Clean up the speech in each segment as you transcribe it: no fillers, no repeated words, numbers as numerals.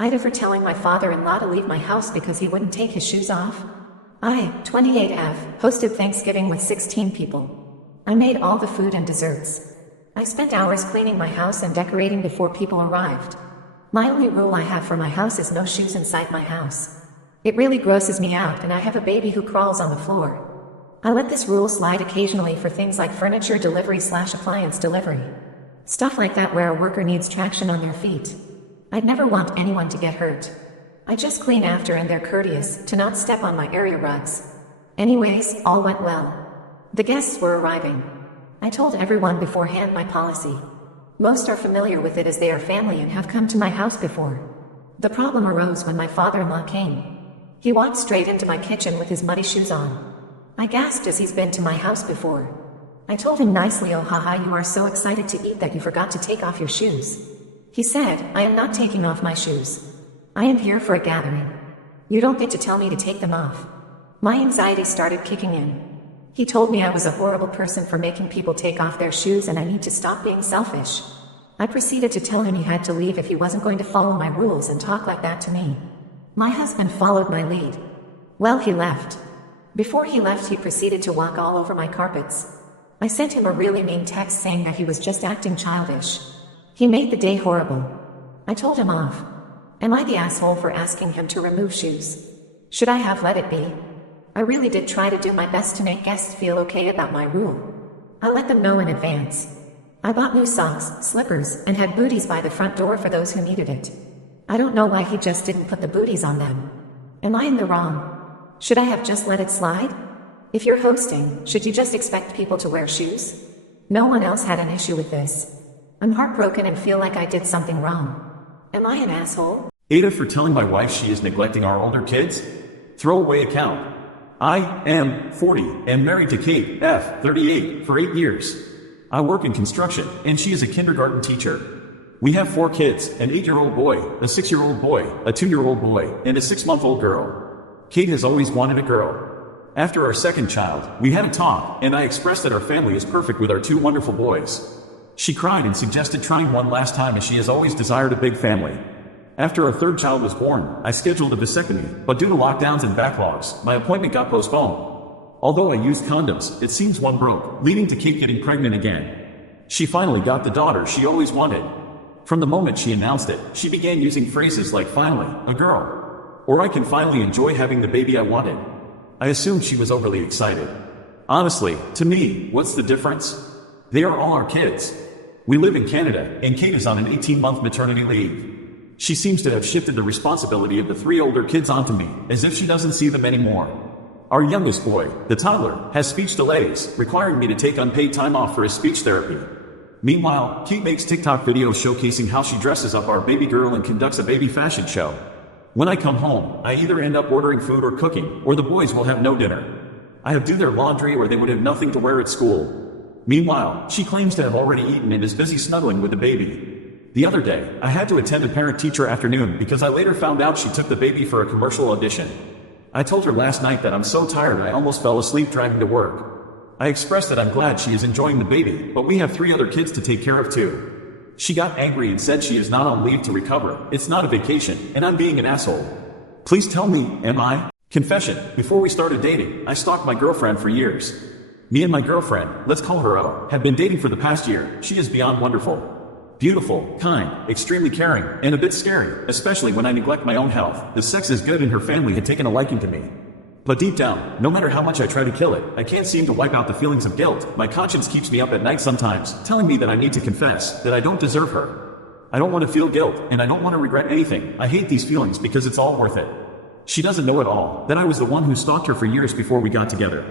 Ida for telling my father-in-law to leave my house because he wouldn't take his shoes off. I, 28F, hosted Thanksgiving with 16 people. I made all the food and desserts. I spent hours cleaning my house and decorating before people arrived. My only rule I have for my house is no shoes inside my house. It really grosses me out, and I have a baby who crawls on the floor. I let this rule slide occasionally for things like furniture delivery/appliance delivery. Stuff like that where a worker needs traction on their feet. I'd never want anyone to get hurt. I just clean after and they're courteous to not step on my area rugs. Anyways, all went well. The guests were arriving. I told everyone beforehand my policy. Most are familiar with it as they are family and have come to my house before. The problem arose when my father-in-law came. He walked straight into my kitchen with his muddy shoes on. I gasped as he's been to my house before. I told him nicely, "Oh haha, you are so excited to eat that you forgot to take off your shoes." He said, "I am not taking off my shoes. I am here for a gathering. You don't get to tell me to take them off." My anxiety started kicking in. He told me I was a horrible person for making people take off their shoes and I need to stop being selfish. I proceeded to tell him he had to leave if he wasn't going to follow my rules and talk like that to me. My husband followed my lead. Well, he left. Before he left, he proceeded to walk all over my carpets. I sent him a really mean text saying that he was just acting childish. He made the day horrible. I told him off. Am I the asshole for asking him to remove shoes? Should I have let it be? I really did try to do my best to make guests feel okay about my rule. I let them know in advance. I bought new socks, slippers, and had booties by the front door for those who needed it. I don't know why he just didn't put the booties on them. Am I in the wrong? Should I have just let it slide? If you're hosting, should you just expect people to wear shoes? No one else had an issue with this. I'm heartbroken and feel like I did something wrong. Am I an asshole? Ada for telling my wife she is neglecting our older kids? Throwaway account. I am 40 and married to Kate, F, 38, for 8 years. I work in construction, and she is a kindergarten teacher. We have 4 kids, an 8-year-old boy, a 6-year-old boy, a 2-year-old boy, and a 6-month-old girl. Kate has always wanted a girl. After our second child, we had a talk, and I expressed that our family is perfect with our 2 wonderful boys. She cried and suggested trying one last time as she has always desired a big family. After our 3rd child was born, I scheduled a vasectomy, but due to lockdowns and backlogs, my appointment got postponed. Although I used condoms, it seems one broke, leading to Kate getting pregnant again. She finally got the daughter she always wanted. From the moment she announced it, she began using phrases like "finally, a girl," or "I can finally enjoy having the baby I wanted." I assumed she was overly excited. Honestly, to me, what's the difference? They are all our kids. We live in Canada, and Kate is on an 18-month maternity leave. She seems to have shifted the responsibility of the 3 older kids onto me, as if she doesn't see them anymore. Our youngest boy, the toddler, has speech delays, requiring me to take unpaid time off for his speech therapy. Meanwhile, Kate makes TikTok videos showcasing how she dresses up our baby girl and conducts a baby fashion show. When I come home, I either end up ordering food or cooking, or the boys will have no dinner. I have to do their laundry or they would have nothing to wear at school. Meanwhile, she claims to have already eaten and is busy snuggling with the baby. The other day, I had to attend a parent-teacher afternoon because I later found out she took the baby for a commercial audition. I told her last night that I'm so tired I almost fell asleep driving to work. I expressed that I'm glad she is enjoying the baby, but we have 3 other kids to take care of too. She got angry and said she is not on leave to recover, it's not a vacation, and I'm being an asshole. Please tell me, am I? Confession, before we started dating, I stalked my girlfriend for years. Me and my girlfriend, let's call her O, have been dating for the past year. She is beyond wonderful. Beautiful, kind, extremely caring, and a bit scary, especially when I neglect my own health. The sex is good and her family had taken a liking to me. But deep down, no matter how much I try to kill it, I can't seem to wipe out the feelings of guilt. My conscience keeps me up at night sometimes, telling me that I need to confess, that I don't deserve her. I don't want to feel guilt, and I don't want to regret anything. I hate these feelings because it's all worth it. She doesn't know at all that I was the one who stalked her for years before we got together.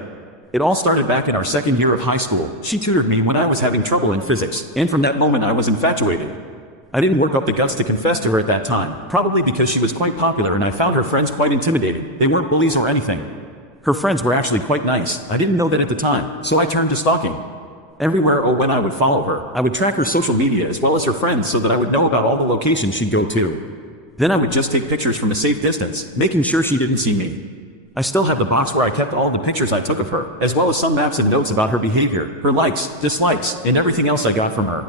It all started back in our 2nd year of high school. She tutored me when I was having trouble in physics, and from that moment I was infatuated. I didn't work up the guts to confess to her at that time, probably because she was quite popular and I found her friends quite intimidating. They weren't bullies or anything. Her friends were actually quite nice. I didn't know that at the time, so I turned to stalking. Everywhere when I would follow her, I would track her social media as well as her friends so that I would know about all the locations she'd go to. Then I would just take pictures from a safe distance, making sure she didn't see me. I still have the box where I kept all the pictures I took of her, as well as some maps and notes about her behavior, her likes, dislikes, and everything else I got from her.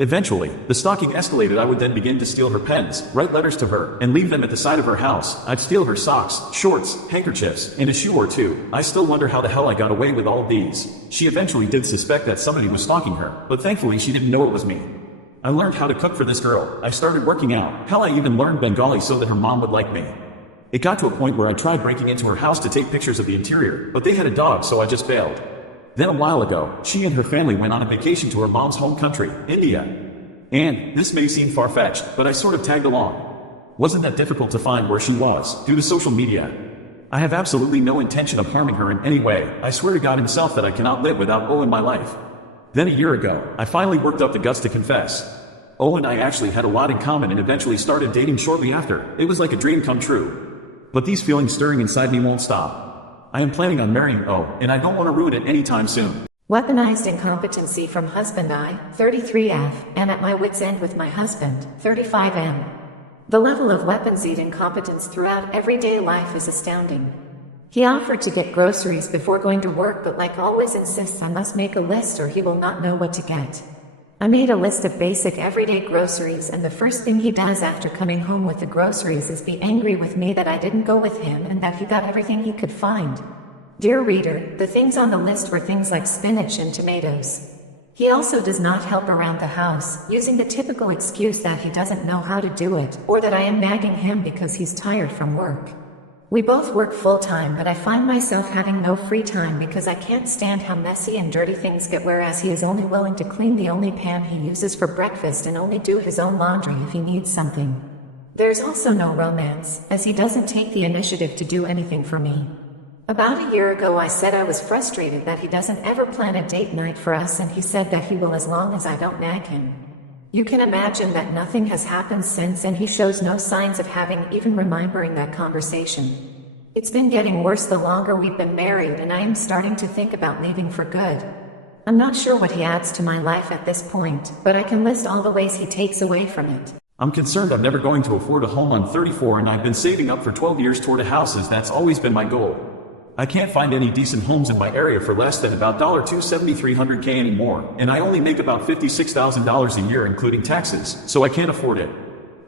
Eventually, the stalking escalated. I would then begin to steal her pens, write letters to her, and leave them at the side of her house. I'd steal her socks, shorts, handkerchiefs, and a shoe or two. I still wonder how the hell I got away with all of these. She eventually did suspect that somebody was stalking her, but thankfully she didn't know it was me. I learned how to cook for this girl. I started working out. Hell, I even learned Bengali so that her mom would like me. It got to a point where I tried breaking into her house to take pictures of the interior, but they had a dog, so I just bailed. Then a while ago, she and her family went on a vacation to her mom's home country, India. And, this may seem far-fetched, but I sort of tagged along. Wasn't that difficult to find where she was, due to social media. I have absolutely no intention of harming her in any way. I swear to God himself that I cannot live without O in my life. Then a year ago, I finally worked up the guts to confess. O and I actually had a lot in common and eventually started dating shortly after. It was like a dream come true. But these feelings stirring inside me won't stop. I am planning on marrying O, and I don't want to ruin it anytime soon. Weaponized incompetency from husband I, 33F, and at my wit's end with my husband, 35M. The level of weaponsed incompetence throughout everyday life is astounding. He offered to get groceries before going to work, but like always insists I must make a list or he will not know what to get. I made a list of basic everyday groceries, and the first thing he does after coming home with the groceries is be angry with me that I didn't go with him and that he got everything he could find. Dear reader, the things on the list were things like spinach and tomatoes. He also does not help around the house, using the typical excuse that he doesn't know how to do it, or that I am nagging him because he's tired from work. We both work full-time, but I find myself having no free time because I can't stand how messy and dirty things get, whereas he is only willing to clean the only pan he uses for breakfast and only do his own laundry if he needs something. There's also no romance, as he doesn't take the initiative to do anything for me. About a year ago I said I was frustrated that he doesn't ever plan a date night for us, and he said that he will as long as I don't nag him. You can imagine that nothing has happened since, and he shows no signs of having even remembering that conversation. It's been getting worse the longer we've been married, and I am starting to think about leaving for good. I'm not sure what he adds to my life at this point, but I can list all the ways he takes away from it. I'm concerned I'm never going to afford a home. I'm 34 and I've been saving up for 12 years toward a house, as that's always been my goal. I can't find any decent homes in my area for less than about $270,300 anymore, and I only make about $56,000 a year including taxes, so I can't afford it.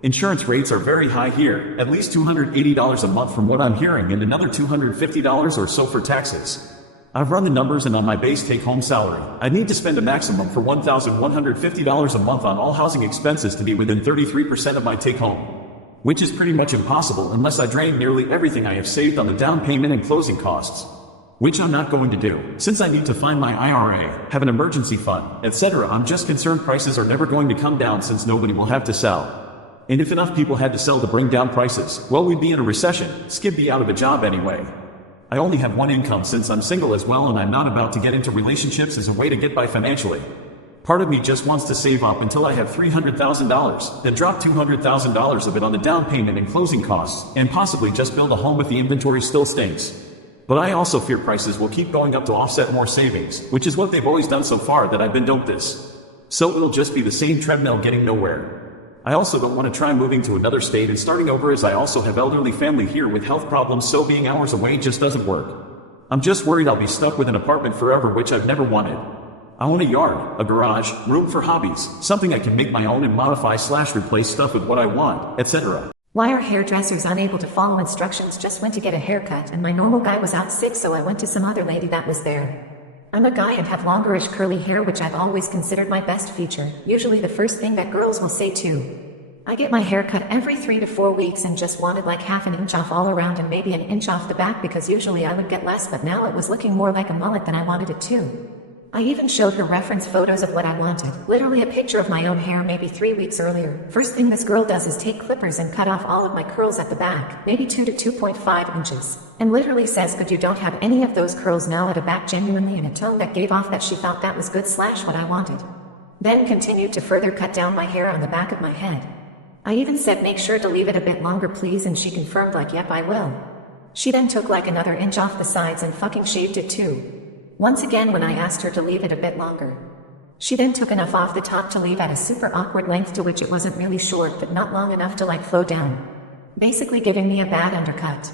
Insurance rates are very high here, at least $280 a month from what I'm hearing, and another $250 or so for taxes. I've run the numbers, and on my base take-home salary, I need to spend a maximum for $1,150 a month on all housing expenses to be within 33% of my take-home. Which is pretty much impossible unless I drain nearly everything I have saved on the down payment and closing costs. Which I'm not going to do, since I need to find my IRA, have an emergency fund, etc. I'm just concerned prices are never going to come down since nobody will have to sell. And if enough people had to sell to bring down prices, well, we'd be in a recession. Skip be out of a job anyway. I only have one income since I'm single as well, and I'm not about to get into relationships as a way to get by financially. Part of me just wants to save up until I have $300,000, then drop $200,000 of it on the down payment and closing costs, and possibly just build a home if the inventory still stinks. But I also fear prices will keep going up to offset more savings, which is what they've always done so far that I've been dope this. So it'll just be the same treadmill getting nowhere. I also don't want to try moving to another state and starting over, as I also have elderly family here with health problems, so being hours away just doesn't work. I'm just worried I'll be stuck with an apartment forever, which I've never wanted. I own a yard, a garage, room for hobbies, something I can make my own and modify/replace stuff with what I want, etc. Why are hairdressers unable to follow instructions? Just went to get a haircut and my normal guy was out sick, so I went to some other lady that was there. I'm a guy and have longerish curly hair, which I've always considered my best feature, usually the first thing that girls will say too. I get my hair cut every 3 to 4 weeks and just wanted like half an inch off all around and maybe an inch off the back, because usually I would get less, but now it was looking more like a mullet than I wanted it to. I even showed her reference photos of what I wanted, literally a picture of my own hair maybe 3 weeks earlier. First thing this girl does is take clippers and cut off all of my curls at the back, maybe 2 to 2.5 inches, and literally says, "Good, you don't have any of those curls now," at the back, genuinely in a tone that gave off that she thought that was good / what I wanted. Then continued to further cut down my hair on the back of my head. I even said, "Make sure to leave it a bit longer please," and she confirmed like, "Yep, I will." She then took like another inch off the sides and fucking shaved it too. Once again when I asked her to leave it a bit longer. She then took enough off the top to leave at a super awkward length, to which it wasn't really short but not long enough to like flow down. Basically giving me a bad undercut.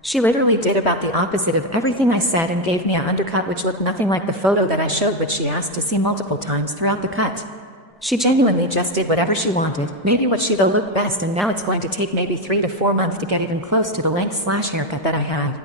She literally did about the opposite of everything I said and gave me an undercut which looked nothing like the photo that I showed, which she asked to see multiple times throughout the cut. She genuinely just did whatever she wanted, maybe what she though looked best, and now it's going to take maybe 3 to 4 months to get even close to the length/haircut that I had.